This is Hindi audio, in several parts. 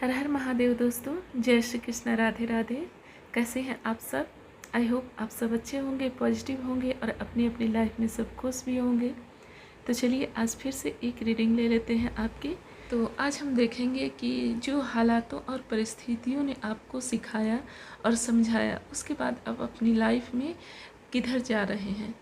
हर हर महादेव दोस्तों, जय श्री कृष्ण, राधे राधे। कैसे हैं आप सब? आई होप आप सब अच्छे होंगे, पॉजिटिव होंगे और अपनी अपनी लाइफ में सब खुश भी होंगे। तो चलिए आज फिर से एक रीडिंग ले लेते हैं आपकी। तो आज हम देखेंगे कि जो हालातों और परिस्थितियों ने आपको सिखाया और समझाया, उसके बाद आप अपनी लाइफ में किधर जा रहे हैं,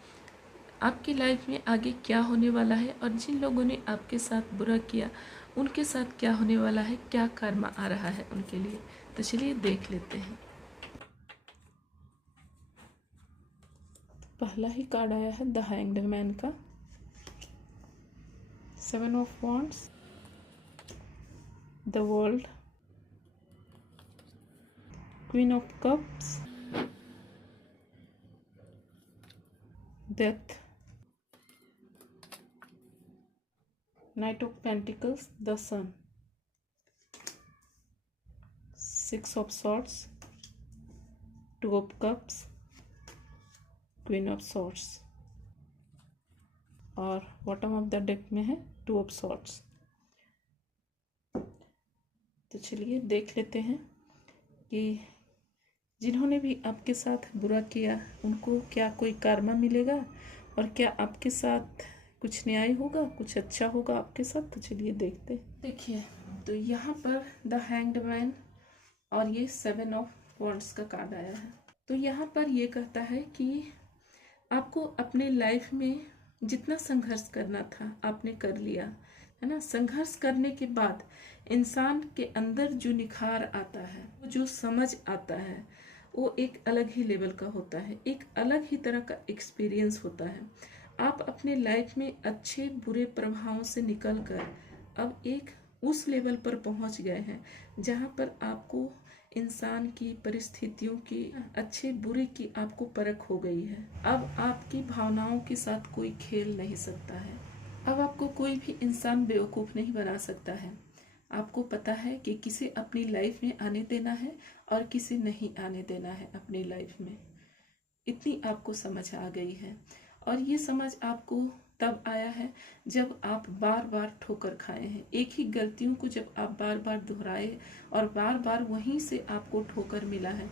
आपकी लाइफ में आगे क्या होने वाला है और जिन लोगों ने आपके साथ बुरा किया उनके साथ क्या होने वाला है, क्या कर्मा आ रहा है उनके लिए। तो चलिए देख लेते हैं। पहला ही कार्ड आया है द हैंग्ड मैन का, 7 of wands, the world, queen of cups, death, knight of pentacles, the sun, 6 of swords, 2 of cups, queen of swords और बॉटम ऑफ द डेक में है 2 ऑफ सॉर्ड्स। तो चलिए देख लेते हैं कि जिन्होंने भी आपके साथ बुरा किया उनको क्या कोई कर्मा मिलेगा और क्या आपके साथ कुछ न्याय होगा, कुछ अच्छा होगा आपके साथ। तो चलिए देखते हैं। देखिए, तो यहाँ पर द हैंग्ड मैन और ये 7 ऑफ वॉन्ड्स का कार्ड आया है। तो यहाँ पर ये कहता है कि आपको अपने लाइफ में जितना संघर्ष करना था आपने कर लिया है ना। संघर्ष करने के बाद इंसान के अंदर जो निखार आता है, जो समझ आता है, वो एक अलग ही लेवल का होता है, एक अलग ही तरह का एक्सपीरियंस होता है। आप अपने लाइफ में अच्छे बुरे प्रभावों से निकलकर अब एक उस लेवल पर पहुंच गए हैं जहां पर आपको इंसान की, परिस्थितियों की, अच्छे बुरे की आपको परख हो गई है। अब आपकी भावनाओं के साथ कोई खेल नहीं सकता है। अब आपको कोई भी इंसान बेवकूफ़ नहीं बना सकता है। आपको पता है कि किसे अपनी लाइफ में आने देना है और किसे नहीं आने देना है अपनी लाइफ में। इतनी आपको समझ आ गई है और ये समझ आपको तब आया है जब आप बार बार ठोकर खाए हैं। एक ही गलतियों को जब आप बार बार दोहराए और बार बार वहीं से आपको ठोकर मिला है,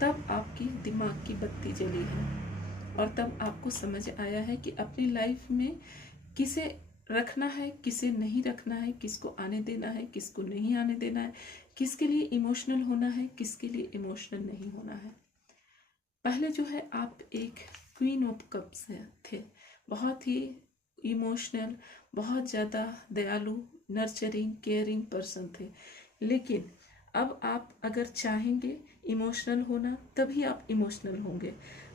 तब आपकी दिमाग की बत्ती जली है और तब आपको समझ आया है कि अपनी लाइफ में किसे रखना है, किसे नहीं रखना है, किसको आने देना है, किसको नहीं आने देना है, किसके लिए इमोशनल होना है, किसके लिए इमोशनल नहीं होना है। पहले जो है आप एक क्वीन ऑफ कप्स थे, बहुत ही इमोशनल, बहुत ज़्यादा दयालु, नर्चरिंग, केयरिंग पर्सन थे। लेकिन अब आप अगर चाहेंगे इमोशनल होना तभी आप इमोशनल होंगे।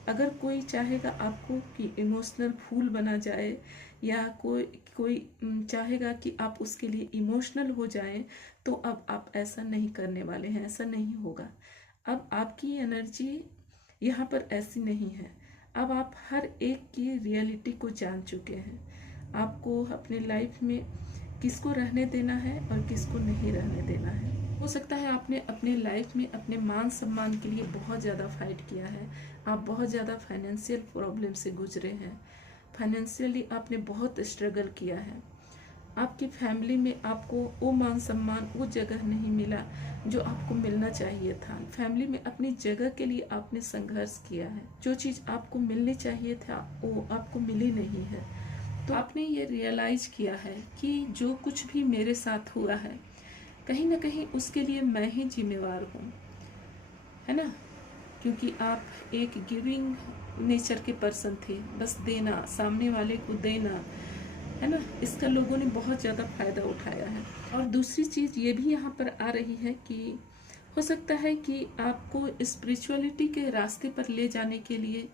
अगर कोई चाहेगा आपको कि इमोशनल फूल बना जाए या कोई कोई चाहेगा कि आप उसके लिए इमोशनल हो जाएं, तो अब आप ऐसा नहीं करने वाले हैं, ऐसा नहीं होगा। अब आपकी एनर्जी यहाँ पर ऐसी नहीं है। अब आप हर एक की रियलिटी को जान चुके हैं। आपको अपने लाइफ में किसको रहने देना है और किसको नहीं रहने देना है। हो सकता है आपने अपने लाइफ में अपने मान सम्मान के लिए बहुत ज़्यादा फाइट किया है। आप बहुत ज़्यादा फाइनेंशियल प्रॉब्लम से गुजरे हैं, फाइनेंशियली आपने बहुत स्ट्रगल किया है। आपकी फैमिली में आपको वो मान सम्मान, वो जगह नहीं मिला जो आपको मिलना चाहिए था। फैमिली में अपनी जगह के लिए आपने संघर्ष किया है। जो चीज़ आपको मिलनी चाहिए था वो आपको मिली नहीं है। तो आपने ये रियलाइज किया है कि जो कुछ भी मेरे साथ हुआ है, कहीं ना कहीं उसके लिए मैं ही जिम्मेवार हूँ, है ना। क्योंकि आप एक गिविंग नेचर के पर्सन थे, बस देना, सामने वाले को देना, है ना। इसका लोगों ने बहुत ज़्यादा फायदा उठाया है। और दूसरी चीज़ ये भी यहाँ पर आ रही है कि हो सकता है कि आपको स्पिरिचुअलिटी के रास्ते पर ले जाने के लिए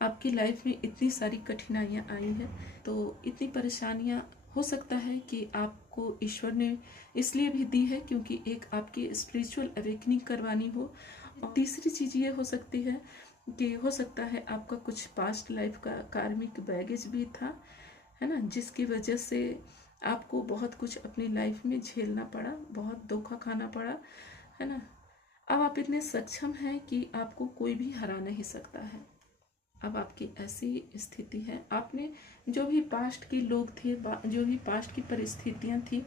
आपकी लाइफ में इतनी सारी कठिनाइयाँ आई हैं, तो इतनी परेशानियाँ हो सकता है कि आपको ईश्वर ने इसलिए भी दी है क्योंकि एक आपकी स्पिरिचुअल अवेकनिंग करवानी हो। और तीसरी चीज़ ये हो सकती है कि हो सकता है आपका कुछ पास्ट लाइफ का कार्मिक बैगेज भी था, है ना, जिसकी वजह से आपको बहुत कुछ अपनी लाइफ में झेलना पड़ा, बहुत धोखा खाना पड़ा, है ना। अब आप इतने सक्षम हैं कि आपको कोई भी हरा नहीं सकता है। अब आपकी ऐसी स्थिति है, आपने जो भी पास्ट के लोग थे, जो भी पास्ट की परिस्थितियां थी,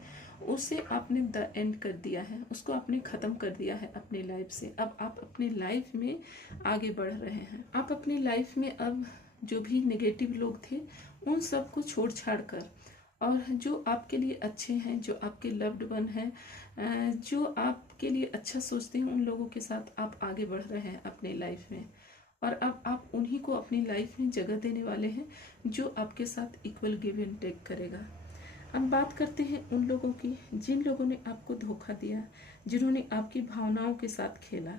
उसे आपने द एंड कर दिया है, उसको आपने ख़त्म कर दिया है अपनी लाइफ से। अब आप अपनी लाइफ में आगे बढ़ रहे हैं। आप अपनी लाइफ में अब जो भी नेगेटिव लोग थे उन सब को छोड़ छाड़ कर, और जो आपके लिए अच्छे हैं, जो आपके लव्ड वन हैं, जो आपके लिए अच्छा सोचते हैं, उन लोगों के साथ आप आगे बढ़ रहे हैं अपनी लाइफ में। और अब आप उन्हीं को अपनी लाइफ में जगह देने वाले हैं जो आपके साथ इक्वल गिव एंड टेक करेगा। अब बात करते हैं उन लोगों की जिन लोगों ने आपको धोखा दिया, जिन्होंने आपकी भावनाओं के साथ खेला,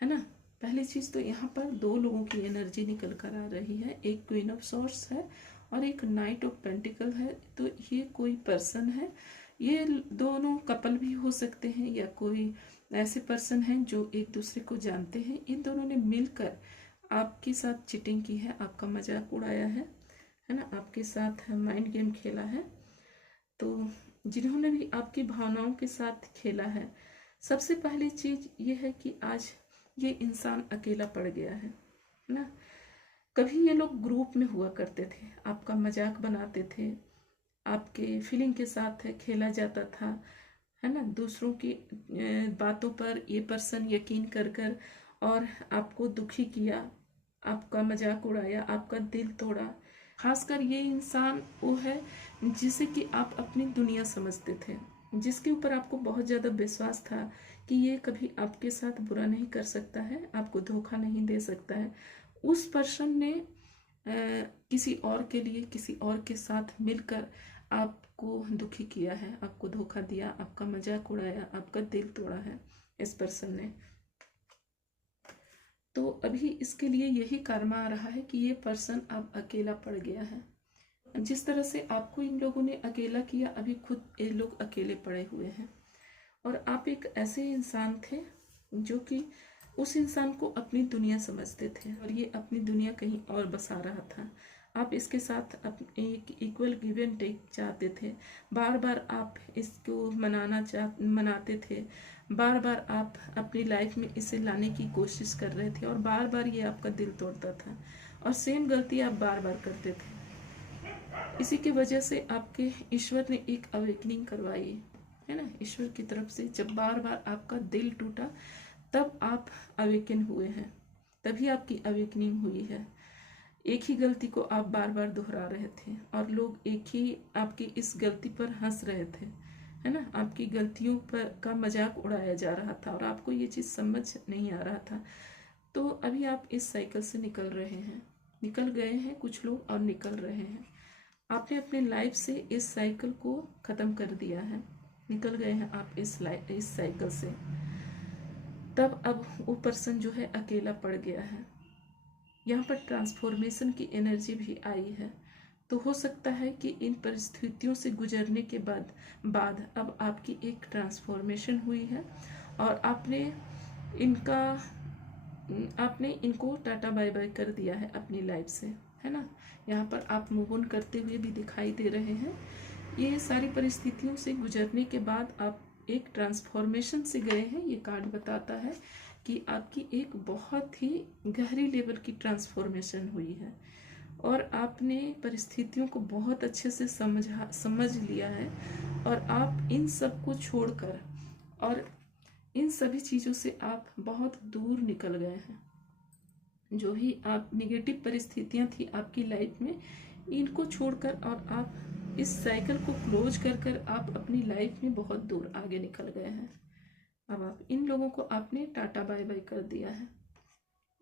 है ना। पहली चीज़ तो यहाँ पर दो लोगों की एनर्जी निकल कर आ रही है, एक क्वीन ऑफ सॉर्ड्स है और एक नाइट ऑफ पेंटिकल है। तो ये कोई पर्सन है, ये दोनों कपल भी हो सकते हैं या कोई ऐसे पर्सन हैं जो एक दूसरे को जानते हैं। इन दोनों ने मिलकर आपके साथ चीटिंग की है, आपका मजाक उड़ाया है ना, आपके साथ माइंड गेम खेला है। तो जिन्होंने भी आपकी भावनाओं के साथ खेला है, सबसे पहली चीज ये है कि आज ये इंसान अकेला पड़ गया है ना। कभी ये लोग ग्रुप में हुआ करते थे, आपका मजाक बनाते थे, आपके फीलिंग के साथ खेला जाता था, है ना। दूसरों की बातों पर ये पर्सन यकीन कर कर और आपको दुखी किया, आपका मजाक उड़ाया, आपका दिल तोड़ा। खासकर ये इंसान वो है जिसे कि आप अपनी दुनिया समझते थे, जिसके ऊपर आपको बहुत ज़्यादा विश्वास था कि ये कभी आपके साथ बुरा नहीं कर सकता है, आपको धोखा नहीं दे सकता है। उस पर्सन ने किसी और के लिए, किसी और के साथ मिलकर आपको दुखी किया है, आपको धोखा दिया, आपका मजाक उड़ाया, आपका दिल तोड़ा है इस पर्सन ने। तो अभी इसके लिए यही कर्मा आ रहा है कि ये पर्सन अब अकेला पड़ गया है। जिस तरह से आपको इन लोगों ने अकेला किया, अभी खुद ये लोग अकेले पड़े हुए हैं। और आप एक ऐसे इंसान थे जो कि उस इंसान को अपनी दुनिया समझते थे और ये अपनी दुनिया कहीं और बसा रहा था। आप इसके साथ एक इक्वल गिव एंड टेक चाहते थे, बार बार आप इसको मनाते थे, बार बार आप अपनी लाइफ में इसे लाने की कोशिश कर रहे थे और बार बार ये आपका दिल तोड़ता था और सेम गलती आप बार बार करते थे। इसी की वजह से आपके ईश्वर ने एक अवेकनिंग करवाई, है ना। ईश्वर की तरफ से जब बार बार आपका दिल टूटा तब आप अवेकन हुए हैं, तभी आपकी अवेकनिंग हुई है। एक ही गलती को आप बार बार दोहरा रहे थे और लोग एक ही आपकी इस गलती पर हंस रहे थे, है ना। आपकी गलतियों पर का मजाक उड़ाया जा रहा था और आपको ये चीज़ समझ नहीं आ रहा था। तो अभी आप इस साइकिल से निकल रहे हैं, निकल गए हैं कुछ लोग और निकल रहे हैं। आपने अपने लाइफ से इस साइकिल को ख़त्म कर दिया है, निकल गए हैं आप इस साइकिल से। तब अब वो पर्सन जो है अकेला पड़ गया है। यहाँ पर ट्रांसफॉर्मेशन की एनर्जी भी आई है। तो हो सकता है कि इन परिस्थितियों से गुजरने के बाद अब आपकी एक ट्रांसफॉर्मेशन हुई है और आपने इनको टाटा बाय बाय कर दिया है अपनी लाइफ से, है ना। यहाँ पर आप मूव ऑन करते हुए भी दिखाई दे रहे हैं। ये सारी परिस्थितियों से गुजरने के बाद आप एक ट्रांसफॉर्मेशन से गए हैं। ये कार्ड बताता है कि आपकी एक बहुत ही गहरी लेवल की ट्रांसफॉर्मेशन हुई है और आपने परिस्थितियों को बहुत अच्छे से समझ लिया है और आप इन सब को छोड़कर और इन सभी चीज़ों से आप बहुत दूर निकल गए हैं। जो भी आप नेगेटिव परिस्थितियां थी आपकी लाइफ में, इनको छोड़कर और आप इस साइकिल को क्लोज कर आप अपनी लाइफ में बहुत दूर आगे निकल गए हैं। अब आप इन लोगों को आपने टाटा बाय बाय कर दिया है।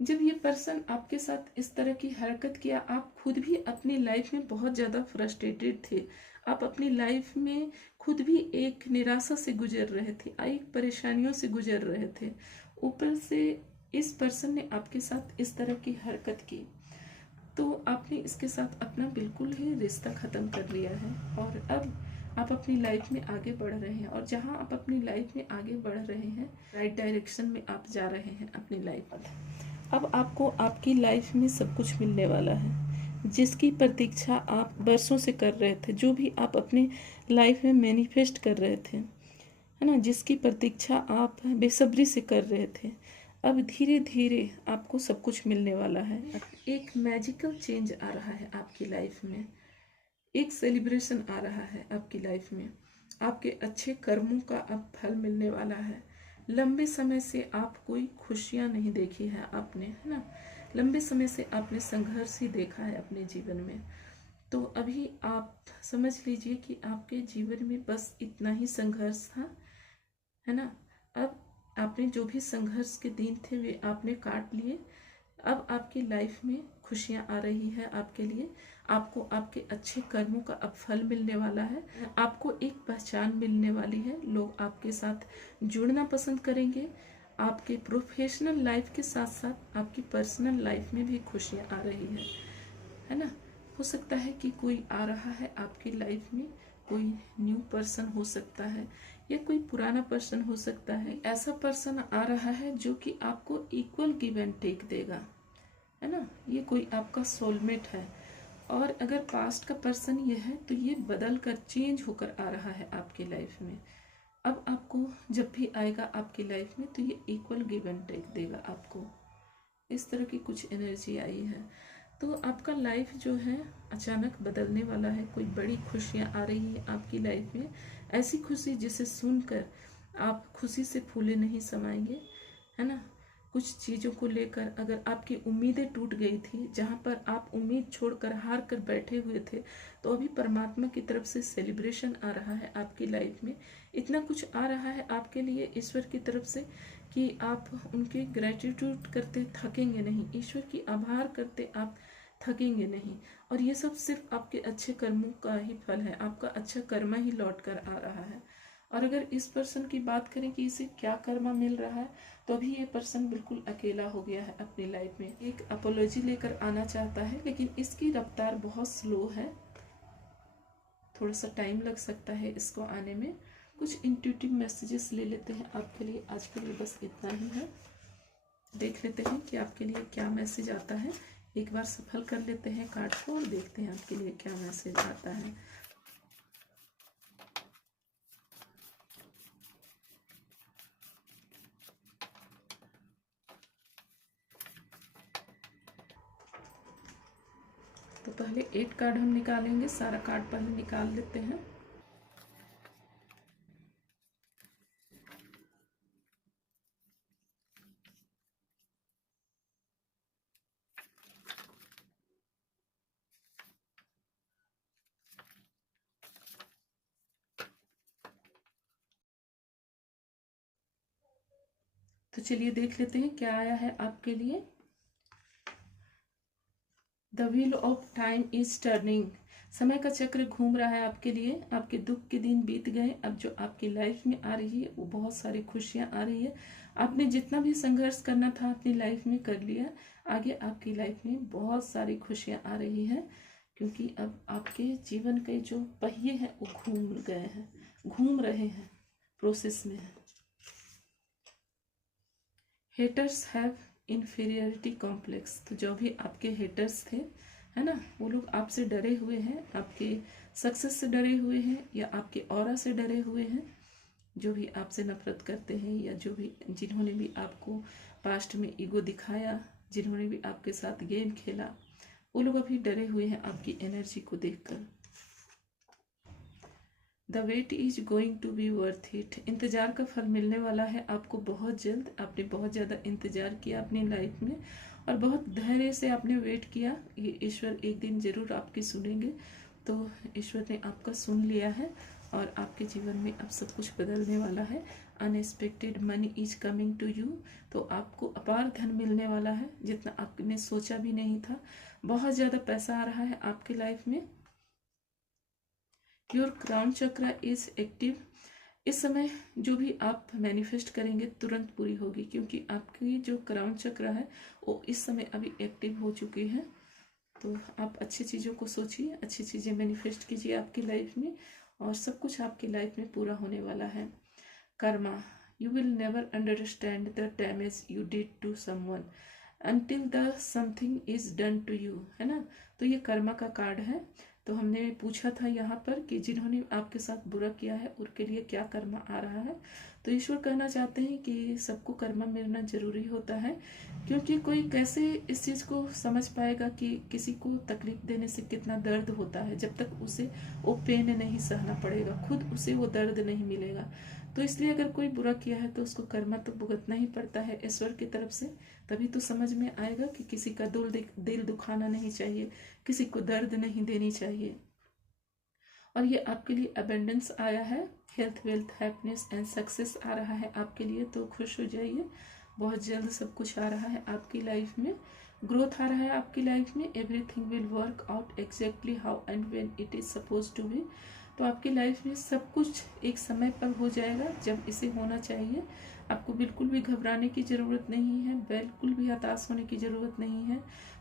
जब ये पर्सन आपके साथ इस तरह की हरकत किया, आप खुद भी अपनी लाइफ में बहुत ज़्यादा फ्रस्ट्रेटेड थे। आप अपनी लाइफ में खुद भी एक निराशा से गुजर रहे थे, एक परेशानियों से गुजर रहे थे। ऊपर से इस पर्सन ने आपके साथ इस तरह की हरकत की, तो आपने इसके साथ अपना बिल्कुल ही रिश्ता ख़त्म कर लिया है और अब आप अपनी लाइफ में आगे बढ़ रहे हैं। और जहां आप अपनी लाइफ में आगे बढ़ रहे हैं, राइट डायरेक्शन में आप जा रहे हैं अपनी लाइफ में। अब आपको आपकी लाइफ में सब कुछ मिलने वाला है, जिसकी प्रतीक्षा आप बरसों से कर रहे थे, जो भी आप अपने लाइफ में मैनिफेस्ट कर रहे थे, है ना, जिसकी प्रतीक्षा आप बेसब्री से कर रहे थे, अब धीरे धीरे आपको सब कुछ मिलने वाला है। एक मैजिकल चेंज आ रहा है आपकी लाइफ में, एक सेलिब्रेशन आ रहा है आपकी लाइफ में। आपके अच्छे कर्मों का अब फल मिलने वाला है। लंबे समय से आप कोई खुशियाँ नहीं देखी है आपने, है ना। लंबे समय से आपने संघर्ष ही देखा है अपने जीवन में। तो अभी आप समझ लीजिए कि आपके जीवन में बस इतना ही संघर्ष था, है ना। अब आपने जो भी संघर्ष के दिन थे वे आपने काट लिए। अब आपकी लाइफ में खुशियाँ आ रही है आपके लिए। आपको आपके अच्छे कर्मों का अब फल मिलने वाला है। आपको एक पहचान मिलने वाली है। लोग आपके साथ जुड़ना पसंद करेंगे। आपके प्रोफेशनल लाइफ के साथ साथ आपकी पर्सनल लाइफ में भी खुशियाँ आ रही है ना। हो सकता है कि कोई आ रहा है आपकी लाइफ में, कोई न्यू पर्सन हो सकता है या कोई पुराना पर्सन हो सकता है। ऐसा पर्सन आ रहा है जो कि आपको इक्वल गिव एंड टेक देगा, है ना। ये कोई आपका सोलमेट है। और अगर पास्ट का पर्सन ये है तो ये बदल कर चेंज होकर आ रहा है आपकी लाइफ में। अब आपको जब भी आएगा आपकी लाइफ में तो ये इक्वल गिव एंड टेक देगा आपको। इस तरह की कुछ एनर्जी आई है। तो आपका लाइफ जो है अचानक बदलने वाला है। कोई बड़ी खुशियाँ आ रही है आपकी लाइफ में। ऐसी खुशी जिसे सुनकर आप खुशी से फूले नहीं समाएंगे, है ना। कुछ चीज़ों को लेकर अगर आपकी उम्मीदें टूट गई थी, जहाँ पर आप उम्मीद छोड़कर हार कर बैठे हुए थे, तो अभी परमात्मा की तरफ से सेलिब्रेशन आ रहा है आपकी लाइफ में। इतना कुछ आ रहा है आपके लिए ईश्वर की तरफ से कि आप उनके ग्रेटिट्यूड करते थकेंगे नहीं, ईश्वर की आभार करते आप थकेंगे नहीं। और ये सब सिर्फ आपके अच्छे कर्मों का ही फल है। आपका अच्छा कर्मा ही लौट कर आ रहा है। और अगर इस पर्सन की बात करें कि इसे क्या कर्मा मिल रहा है, तो अभी ये पर्सन बिल्कुल अकेला हो गया है अपनी लाइफ में। एक अपोलॉजी लेकर आना चाहता है, लेकिन इसकी रफ्तार बहुत स्लो है। थोड़ा सा टाइम लग सकता है इसको आने में। कुछ इंट्यूटिव मैसेजेस ले लेते हैं आपके लिए। आज के लिए बस इतना ही है। देख लेते हैं कि आपके लिए क्या मैसेज आता है। एक बार सफल कर लेते हैं कार्ड को और देखते हैं आपके लिए क्या मैसेज आता है। तो पहले 8 कार्ड हम निकालेंगे। सारा कार्ड पहले निकाल लेते हैं। तो चलिए देख लेते हैं क्या आया है आपके लिए। The wheel of time is turning. समय का चक्र घूम रहा है आपके लिए। आपके दुख के दिन बीत गए। अब जो आपकी लाइफ में आ रही है वो बहुत सारी खुशियाँ आ रही है। आपने जितना भी संघर्ष करना था अपनी लाइफ में कर लिया। आगे आपकी लाइफ में बहुत सारी खुशियाँ आ रही हैं, क्योंकि अब आपके जीवन के जो पहिए हैं वो घूम गए हैं, घूम रहे हैं, प्रोसेस में है। Haters have inferiority complex. तो जो भी आपके हेटर्स थे, है ना, वो लोग आपसे डरे हुए हैं, आपके सक्सेस से डरे हुए हैं या आपके ऑरा से डरे हुए हैं। जो भी आपसे नफरत करते हैं या जो भी जिन्होंने भी आपको पास्ट में ईगो दिखाया, जिन्होंने भी आपके साथ गेम खेला, वो लोग अभी डरे हुए हैं आपकी एनर्जी को देखकर। The wait is going to be worth it. इंतज़ार का फल मिलने वाला है आपको बहुत जल्द। आपने बहुत ज़्यादा इंतज़ार किया अपनी लाइफ में और बहुत धैर्य से आपने वेट किया। ये ईश्वर एक दिन ज़रूर आपकी सुनेंगे। तो ईश्वर ने आपका सुन लिया है और आपके जीवन में अब सब कुछ बदलने वाला है। Unexpected money is coming to you. तो आपको अपार धन मिलने वाला है जितना आपने सोचा भी नहीं था। बहुत ज़्यादा पैसा आ रहा है आपकी लाइफ में। योर क्राउन चक्र इज एक्टिव। इस समय जो भी आप मैनिफेस्ट करेंगे तुरंत पूरी होगी, क्योंकि आपकी जो क्राउन चक्र है वो इस समय अभी एक्टिव हो चुकी है। तो आप अच्छी चीज़ों को सोचिए, अच्छी चीज़ें मैनिफेस्ट कीजिए आपकी लाइफ में और सब कुछ आपकी लाइफ में पूरा होने वाला है। Karma, you will never understand the damage you did to someone until the something is done to you, है ना। तो ये कर्मा का कार्ड है। तो हमने पूछा था यहाँ पर कि जिन्होंने आपके साथ बुरा किया है उनके लिए क्या कर्मा आ रहा है। तो ईश्वर कहना चाहते हैं कि सबको कर्मा मिलना जरूरी होता है, क्योंकि कोई कैसे इस चीज़ को समझ पाएगा कि किसी को तकलीफ देने से कितना दर्द होता है, जब तक उसे वो पेन नहीं सहना पड़ेगा, खुद उसे वो दर्द नहीं मिलेगा। तो इसलिए अगर कोई बुरा किया है तो उसको कर्मा तो भुगतना ही पड़ता है ईश्वर की तरफ से। तभी तो समझ में आएगा कि किसी का दिल दुखाना नहीं चाहिए, किसी को दर्द नहीं देनी चाहिए। और ये आपके लिए अबेंडेंस आया है, health, wealth, happiness and success आ रहा है आपके लिए। तो खुश हो जाइए, बहुत जल्द सब कुछ आ रहा है आपकी लाइफ में, ग्रोथ आ रहा है आपकी लाइफ में। Everything will work out exactly how and when it is suppose to be. तो आपकी लाइफ में सब कुछ एक समय पर हो जाएगा जब इसे होना चाहिए। आपको बिल्कुल भी घबराने की ज़रूरत नहीं है, बिल्कुल भी हताश होने की ज़रूरत नहीं है।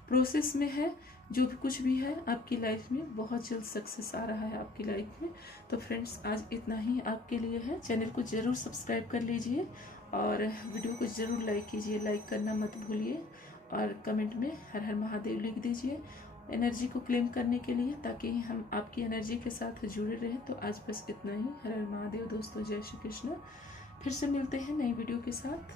प्रोसेस में है, जो भी कुछ भी है आपकी लाइफ में बहुत जल्द सक्सेस आ रहा है आपकी लाइफ में। तो फ्रेंड्स, आज इतना ही आपके लिए है। चैनल को ज़रूर सब्सक्राइब कर लीजिए और वीडियो को ज़रूर लाइक कीजिए, लाइक करना मत भूलिए। और कमेंट में हर हर महादेव लिख दीजिए एनर्जी को क्लेम करने के लिए, ताकि हम आपकी एनर्जी के साथ जुड़े रहें। तो आज बस इतना ही। हर हर महादेव दोस्तों, जय श्री कृष्ण। फिर से मिलते हैं नई वीडियो के साथ।